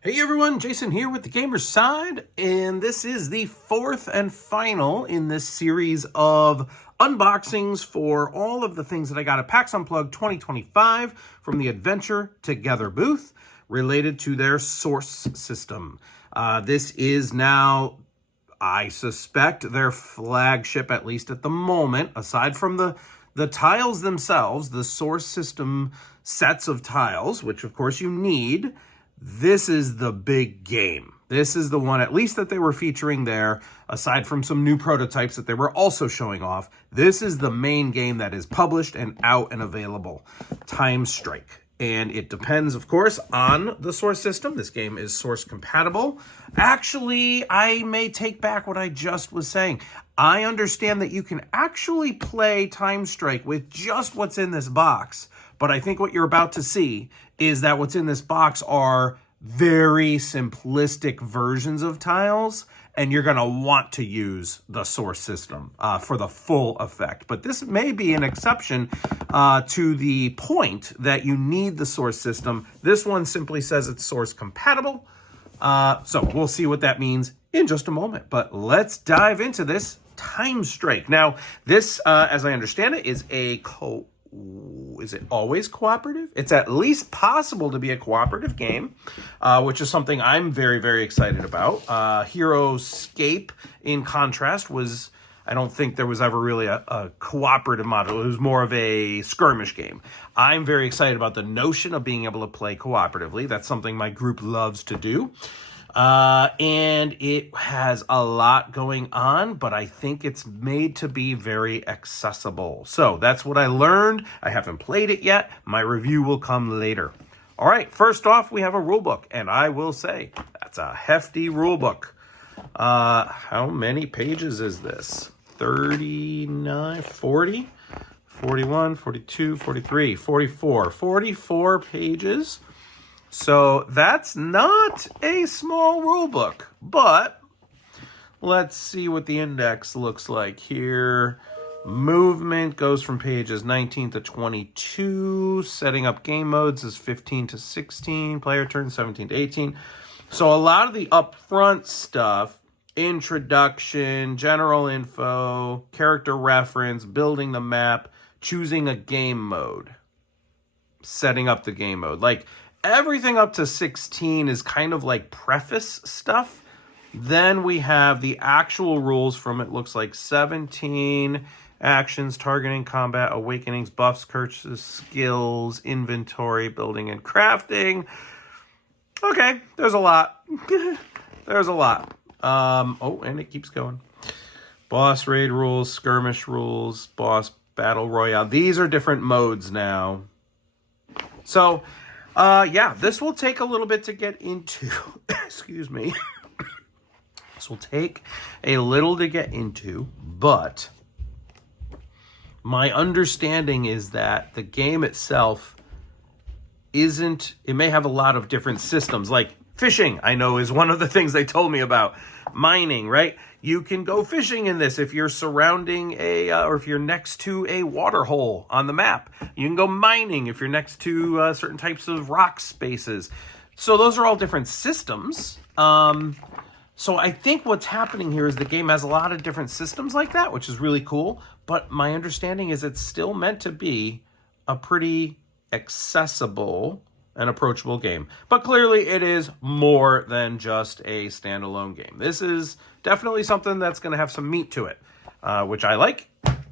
Hey everyone, Jason here with the Gamer's Side, and this is the fourth and final in this series of unboxings for all of the things that I got at PAX Unplugged 2025 from the Adventure Together booth related to their source system. This is now, I suspect, their flagship, at least at the moment, aside from the tiles themselves, the source system sets of tiles, which of course you need. This is the big game. This is the one, at least, that they were featuring there, aside from some new prototypes that they were also showing off. This is the main game that is published and out and available, TimeStrike. And it depends, of course, on the source system. This game is source compatible. Actually, I may take back what I just was saying. I understand that you can actually play TimeStrike with just what's in this box. But I think what you're about to see is that what's in this box are very simplistic versions of tiles, and you're going to want to use the source system for the full effect. But this may be an exception to the point that you need the source system. This one simply says it's source compatible. So we'll see what that means in just a moment. But let's dive into this TimeStrike. Now, this, as I understand it, is is it always cooperative? It's at least possible to be a cooperative game, which is something I'm very, very excited about. Heroescape, in contrast, I don't think there was ever really a cooperative model. It was more of a skirmish game. I'm very excited about the notion of being able to play cooperatively. That's something my group loves to do. And it has a lot going on, but I think it's made to be very accessible. So that's what I learned. I haven't played it yet. My review will come later. All right, first off, we have a rule book, and I will say that's a hefty rule book. How many pages is this? 39, 40, 41, 42, 43, 44. 44 pages. So that's not a small rule book, but let's see what the index looks like here. Movement goes from pages 19 to 22. Setting up game modes is 15 to 16. Player turn 17 to 18. So a lot of the upfront stuff, introduction, general info, character reference, building the map, choosing a game mode, setting up the game mode. Like, everything up to 16 is kind of like preface stuff. Then we have the actual rules from, it looks like, 17, actions, targeting, combat, awakenings, buffs, curses, skills, inventory, building, and crafting. Okay, there's a lot. There's a lot. Oh, and it keeps going. Boss raid rules, skirmish rules, boss battle royale. These are different modes now. So, yeah, this will take a little bit to get into. Excuse me. This will take a little to get into, but my understanding is that the game itself it may have a lot of different systems, like fishing, I know, is one of the things they told me about. Mining, right? You can go fishing in this if you're surrounding or if you're next to a water hole on the map. You can go mining if you're next to certain types of rock spaces. So those are all different systems. So I think what's happening here is the game has a lot of different systems like that, which is really cool. But my understanding is it's still meant to be a pretty accessible and approachable game. But clearly it is more than just a standalone game. This is definitely something that's going to have some meat to it, which I like.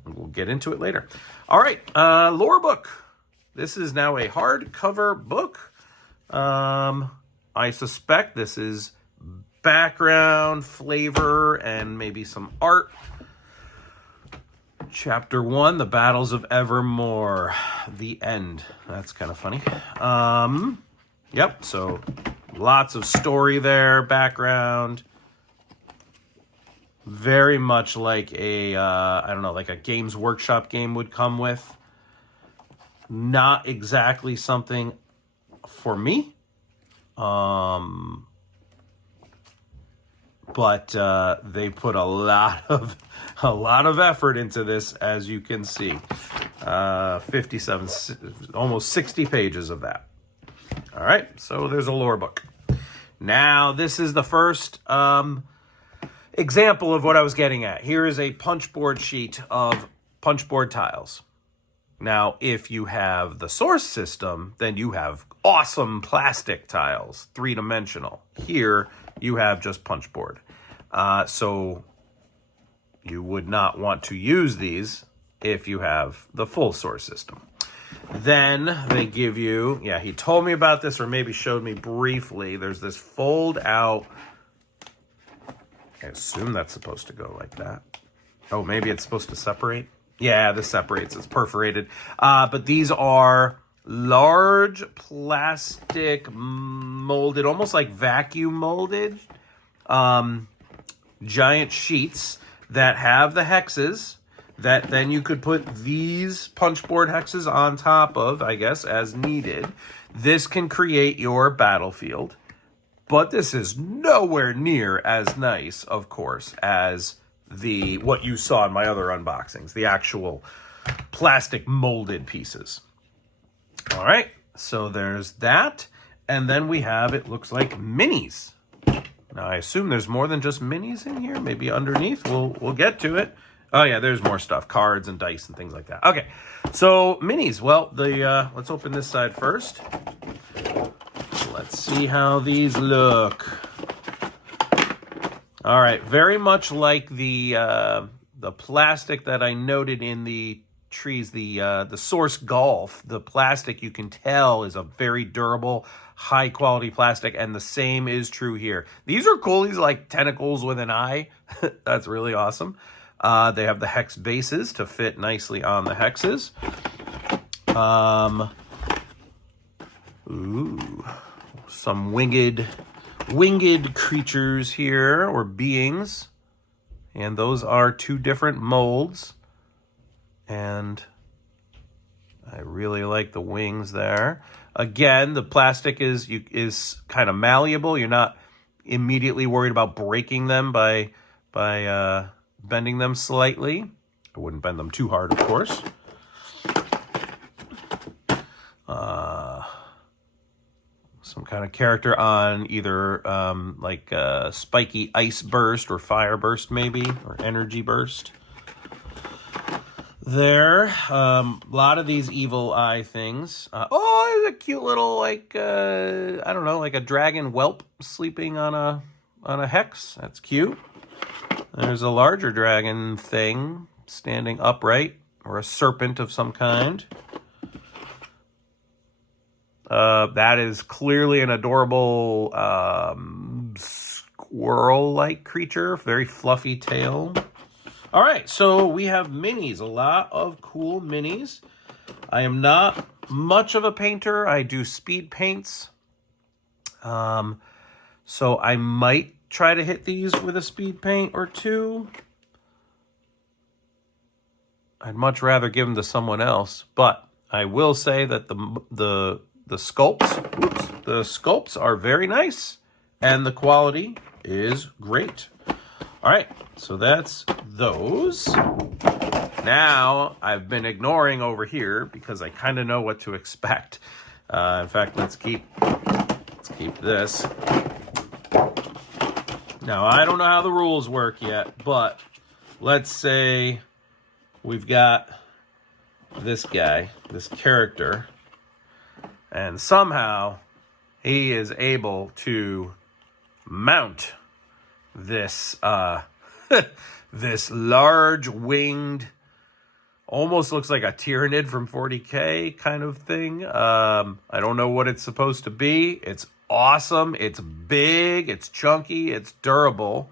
We'll get into it later. All right, lore book. This is now a hardcover book. I suspect this is background, flavor, and maybe some art. Chapter 1, The Battles of Evermore. The end. That's kind of funny. Yep, so lots of story there, background. Very much like I don't know, like a Games Workshop game would come with. Not exactly something for me. But they put a lot of effort into this, as you can see. 57, almost 60 pages of that. All right, so there's a lore book. Now, this is the first example of what I was getting at. Here is a punchboard sheet of punchboard tiles. Now, if you have the source system, then you have awesome plastic tiles, 3-dimensional. Here, you have just punchboard. So you would not want to use these if you have the full source system. Then they give you, yeah, he told me about this or maybe showed me briefly. There's this fold out. I assume that's supposed to go like that. Oh, maybe it's supposed to separate. Yeah, this separates. It's perforated. But these are large plastic molded, almost like vacuum molded, giant sheets that have the hexes that then you could put these punchboard hexes on top of, I guess, as needed. This can create your battlefield, but this is nowhere near as nice, of course, as what you saw in my other unboxings, the actual plastic molded pieces. All right, so there's that. And then we have, it looks like minis. Now, I assume there's more than just minis in here. Maybe underneath, we'll get to it. Oh, yeah, there's more stuff, cards and dice and things like that. Okay, so minis. Well, let's open this side first. Let's see how these look. All right, very much like the plastic that I noted in the trees, the Source Golf. The plastic, you can tell, is a very durable, high quality plastic, and the same is true here. These are cool. These are like tentacles with an eye. That's really awesome. They have the hex bases to fit nicely on the hexes. Ooh, some winged creatures here, or beings. And those are 2 different molds. And I really like the wings there. Again, the plastic is kind of malleable. You're not immediately worried about breaking them by bending them slightly. I wouldn't bend them too hard, of course. Some kind of character on either like spiky ice burst or fire burst, maybe, or energy burst. There, a lot of these evil eye things. Oh, there's a cute little, like, I don't know, like a dragon whelp sleeping on a hex. That's cute. There's a larger dragon thing standing upright, or a serpent of some kind. That is clearly an adorable squirrel-like creature, very fluffy tail. All right, so we have minis, a lot of cool minis. I am not much of a painter. I do speed paints. So I might try to hit these with a speed paint or 2. I'd much rather give them to someone else, but I will say that the sculpts are very nice, and the quality is great. All right, so that's those. Now, I've been ignoring over here because I kind of know what to expect. In fact, let's keep this. Now, I don't know how the rules work yet, but let's say we've got this guy, this character, and somehow he is able to mount this this large winged, almost looks like a Tyrannid from 40K kind of thing. I don't know what it's supposed to be. It's awesome. It's big. It's chunky. It's durable.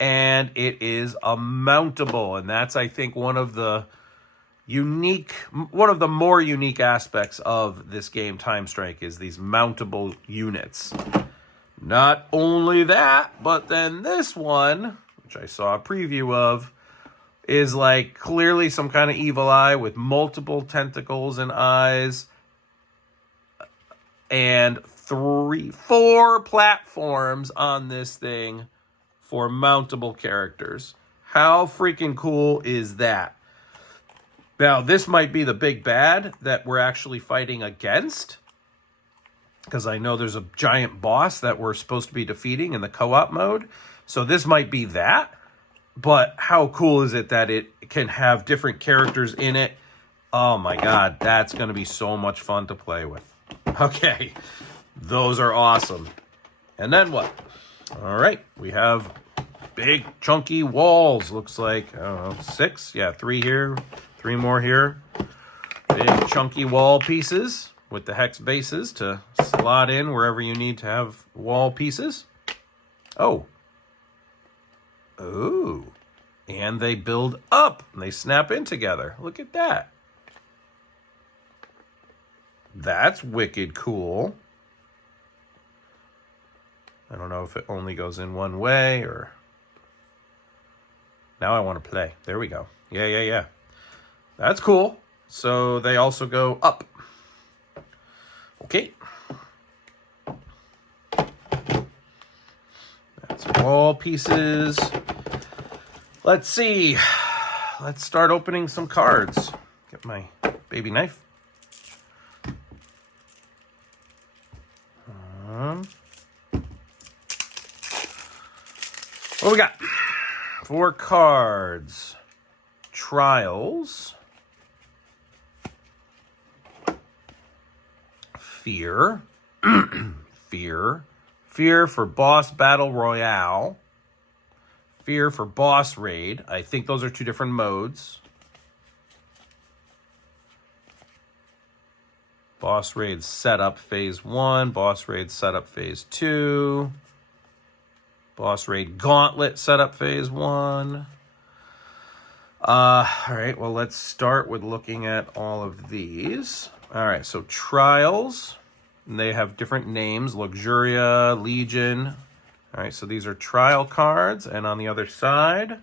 And it is a mountable. And that's, I think, one of the more unique aspects of this game, TimeStrike, is these mountable units. Not only that, but then this one, which I saw a preview of, is like clearly some kind of evil eye with multiple tentacles and eyes, and 4 platforms on this thing for mountable characters. How freaking cool is that? Now, this might be the big bad that we're actually fighting against. because I know there's a giant boss that we're supposed to be defeating in the co-op mode. So this might be that. But how cool is it that it can have different characters in it? Oh my God, that's going to be so much fun to play with. Okay, those are awesome. And then what? All right, we have big chunky walls. Looks like, I don't know, 6? Yeah, 3 here, 3 more here. Big chunky wall pieces with the hex bases to slot in wherever you need to have wall pieces. Oh. Ooh. And they build up and they snap in together. Look at that. That's wicked cool. I don't know if it only goes in one way or... Now I want to play. There we go. Yeah. That's cool. So they also go up. Okay. That's all pieces. Let's see. Let's start opening some cards. Get my baby knife. What we got? 4 cards. Trials. Fear. Fear for Boss Battle Royale. Fear for Boss Raid. I think those are 2 different modes. Boss Raid Setup Phase 1. Boss Raid Setup Phase 2. Boss Raid Gauntlet Setup Phase 1. All right, well, let's start with looking at all of these. All right, so Trials. And they have different names. Luxuria, Legion. All right, so these are trial cards. And on the other side,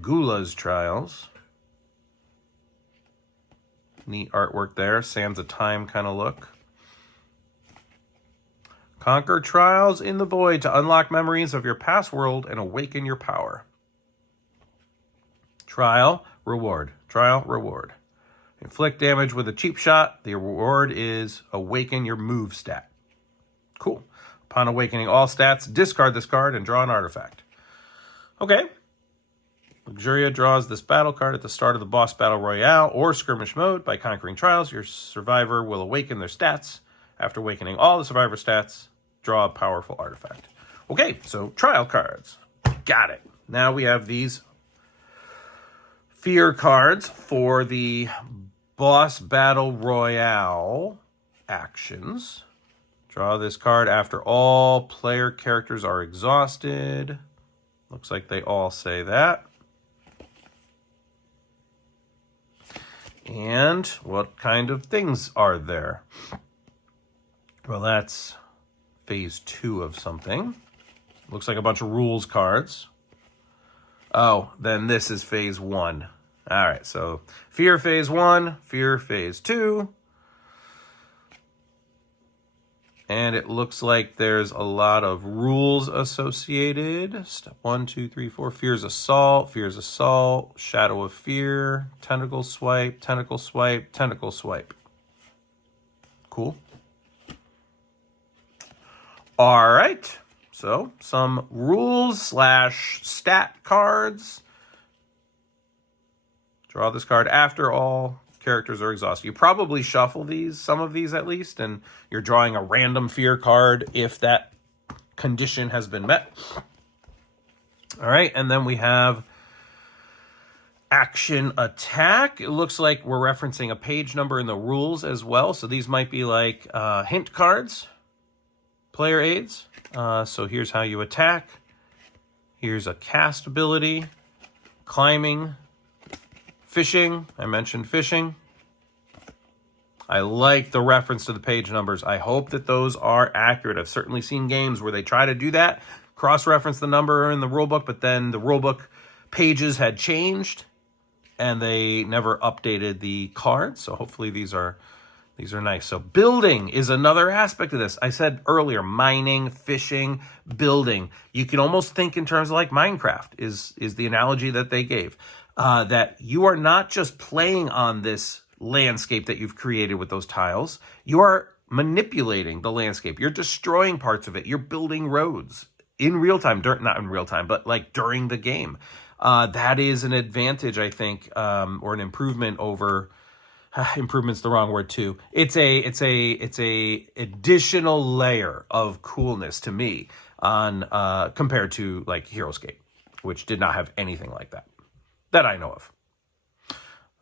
Gula's Trials. Neat artwork there. Sands of Time kind of look. Conquer trials in the void to unlock memories of your past world and awaken your power. Trial, reward. Trial, reward. Inflict damage with a cheap shot. The reward is awaken your move stat. Cool. Upon awakening all stats, discard this card and draw an artifact. Okay. Luxuria draws this battle card at the start of the boss battle royale or skirmish mode. By conquering trials, your survivor will awaken their stats. After awakening all the survivor stats, draw a powerful artifact. Okay, so trial cards. Got it. Now we have these fear cards for the boss battle royale actions. Draw this card after all player characters are exhausted. Looks like they all say that. And what kind of things are there? Well, that's phase 2 of something. Looks like a bunch of rules cards. Oh, then this is phase 1. All right, so fear phase 1, fear phase 2. And it looks like there's a lot of rules associated. Step 1, 2, 3, 4. Fear's assault, shadow of fear, tentacle swipe, tentacle swipe, tentacle swipe. Cool. All right. So some rules / stat cards. Draw this card after all characters are exhausted. You probably shuffle these, some of these at least, and you're drawing a random fear card if that condition has been met. All right, and then we have action attack. It looks like we're referencing a page number in the rules as well. So these might be like hint cards, player aids. So here's how you attack. Here's a cast ability, climbing, fishing. I mentioned fishing. I like the reference to the page numbers. I hope that those are accurate. I've certainly seen games where they try to do that, cross-reference the number in the rulebook, but then the rulebook pages had changed and they never updated the cards. So hopefully these are nice. So building is another aspect of this. I said earlier, mining, fishing, building. You can almost think in terms of like Minecraft is the analogy that they gave. That you are not just playing on this landscape that you've created with those tiles. You are manipulating the landscape. You're destroying parts of it. You're building roads in real time, not in real time, but like during the game. That is an advantage, I think, or an improvement over. Improvement's the wrong word too. It's a additional layer of coolness to me on compared to like Heroescape, which did not have anything like that I know of.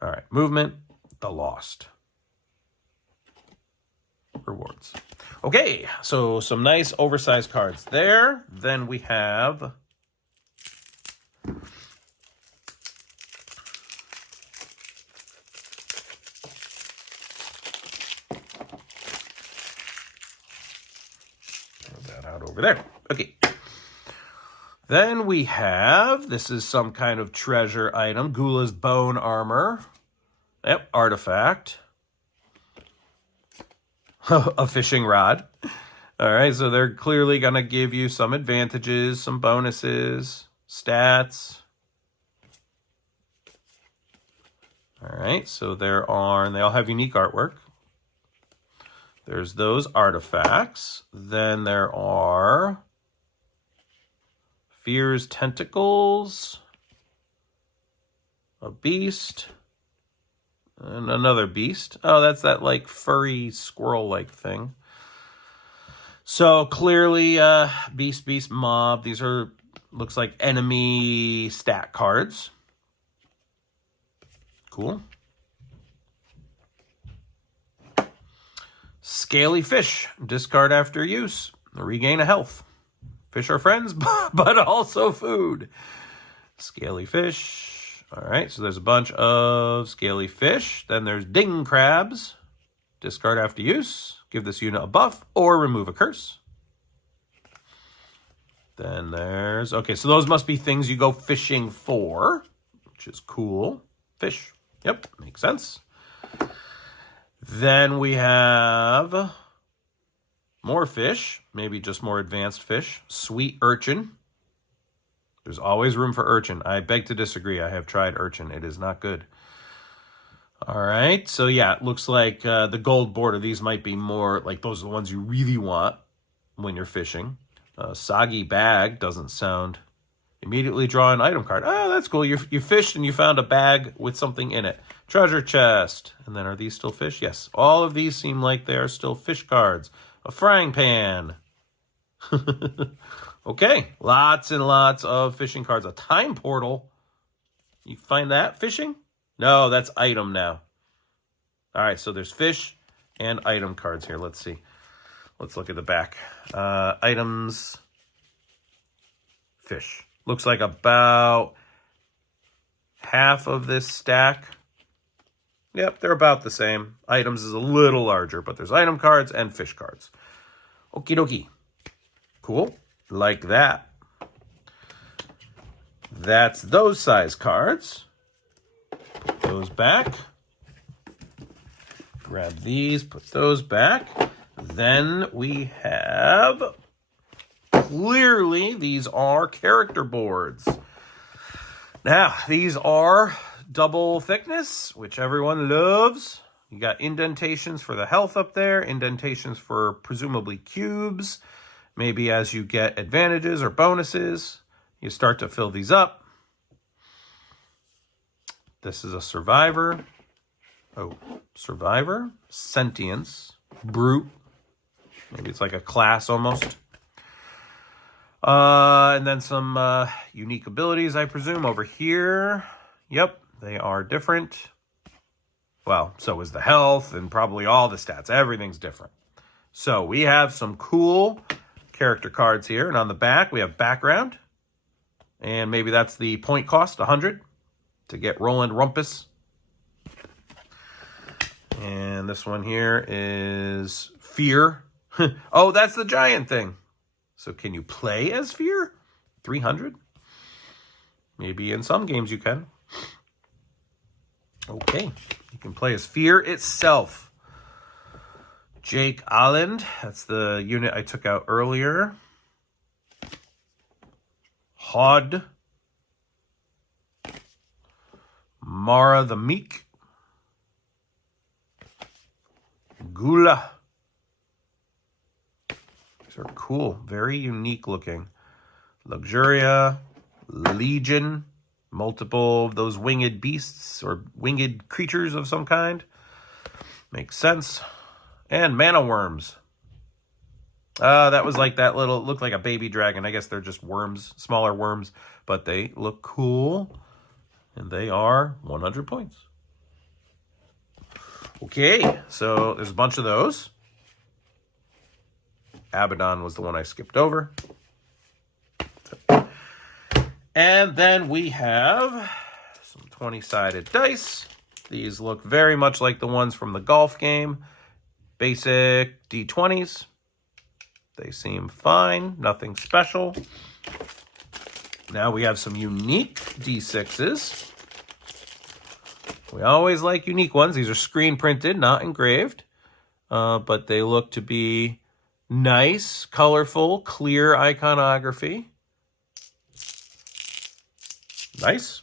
All right, movement, the Lost. Rewards. Okay, so some nice oversized cards there. Then we have that out over there. Okay. Then we have, this is some kind of treasure item, Gula's Bone Armor. Yep, artifact. A fishing rod. All right, so they're clearly going to give you some advantages, some bonuses, stats. All right, so there are, and they all have unique artwork. There's those artifacts. Then there are Fear's Tentacles, a beast, and another beast. Oh, that's that like furry squirrel-like thing. So clearly, beast, mob. These are, looks like enemy stat cards. Cool. Scaly Fish. Discard after use. Regain a health. Fish are friends, but also food. Scaly Fish. All right, so there's a bunch of Scaly Fish. Then there's Ding Crabs. Discard after use. Give this unit a buff or remove a curse. Then there's, okay, so those must be things you go fishing for, which is cool. Fish. Yep, makes sense. Then we have more fish, maybe just more advanced fish. Sweet Urchin. There's always room for Urchin. I beg to disagree. I have tried Urchin. It is not good. All right, so yeah, it looks like the gold border, these might be more, like those are the ones you really want when you're fishing. Soggy Bag doesn't sound... Immediately draw an item card. Oh, that's cool. You fished and you found a bag with something in it. Treasure chest. And then are these still fish? Yes. All of these seem like they are still fish cards. A frying pan. Okay. Lots and lots of fishing cards. A time portal. You find that fishing? No, that's item now. All right, so there's fish and item cards here. Let's see. Let's look at the back. Items. Fish. Looks like about half of this stack. Yep, they're about the same. Items is a little larger, but there's item cards and fish cards. Okie dokie. Cool. Like that. That's those size cards. Put those back. Grab these, put those back. Then we have... Clearly, these are character boards. Now, these are double thickness, which everyone loves. You got indentations for the health up there, indentations for presumably cubes. Maybe as you get advantages or bonuses, you start to fill these up. This is a Survivor. Oh, Survivor, Sentience, Brute. Maybe it's like a class almost. And then some unique abilities, I presume, over here. Yep, they are different. Well, so is the health and probably all the stats. Everything's different. So we have some cool character cards here. And on the back, we have background. And maybe that's the point cost, 100, to get Roland Rumpus. And this one here is Fear. Oh, that's the giant thing. So can you play as Fear? 300? Maybe in some games you can. Okay. You can play as Fear itself. Jake Alland. That's the unit I took out earlier. Hod. Mara the Meek. Gula. These are cool. Very unique looking. Luxuria. Legion. Multiple of those winged beasts or winged creatures of some kind. Makes sense. And mana worms. That was like that little, looked like a baby dragon. I guess they're just worms, smaller worms, but they look cool. And they are 100 points. Okay, so there's a bunch of those. Abaddon was the one I skipped over. And then we have some 20-sided dice. These look very much like the ones from the golf game. Basic D20s. They seem fine, nothing special. Now we have some unique D6s. We always like unique ones. These are screen printed, not engraved. But they look to be nice, colorful, clear iconography. Nice.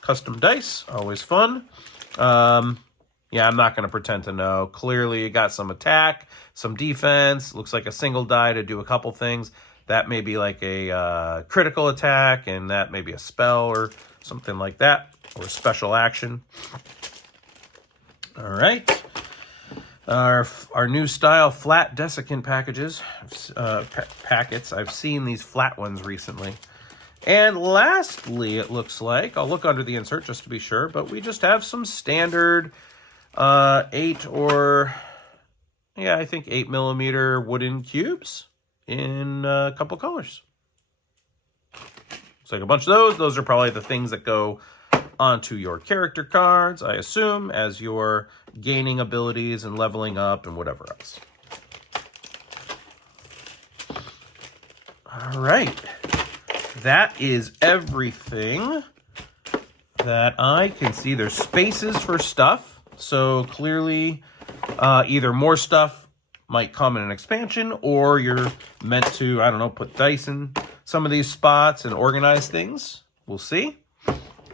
Custom dice, always fun. Yeah, I'm not going to pretend to know. Clearly, you got some attack, some defense. Looks like a single die to do a couple things. That may be like a critical attack, and that may be a spell or something like that, or a special action. All right. Our new style flat desiccant packages, packets. I've seen these flat ones recently. And lastly, it looks like, I'll look under the insert just to be sure, but we just have some standard 8 or, yeah, I think 8mm wooden cubes in a couple colors. Looks like a bunch of those. Those are probably the things that go onto your character cards, I assume, as you're gaining abilities and leveling up and whatever else. All right. That is everything that I can see. There's spaces for stuff. So clearly, either more stuff might come in an expansion, or you're meant to, I don't know, put dice in some of these spots and organize things. We'll see.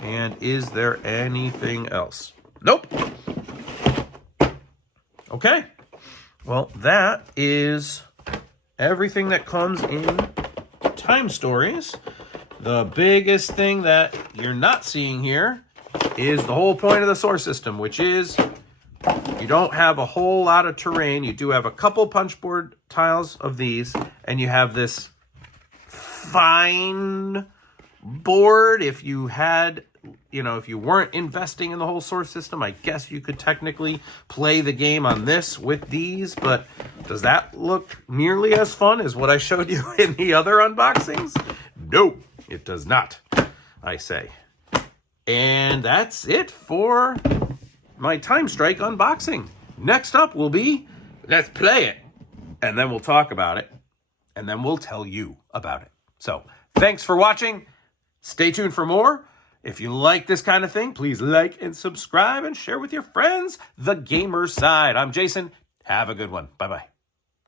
And is there anything else? Nope. Okay. Well, that is everything that comes in Time Stories. The biggest thing that you're not seeing here is the whole point of the source system, which is you don't have a whole lot of terrain. You do have a couple punchboard tiles of these, and you have this fine board. If you had, you know, if you weren't investing in the whole source system, I guess you could technically play the game on this with these, but does that look nearly as fun as what I showed you in the other unboxings? No, it does not, I say. And that's it for my TimeStrike unboxing. Next up will be, let's play it, and then we'll talk about it, and then we'll tell you about it. So, thanks for watching. Stay tuned for more. If you like this kind of thing, please like and subscribe and share with your friends. The Gamer Side. I'm Jason. Have a good one. Bye-bye.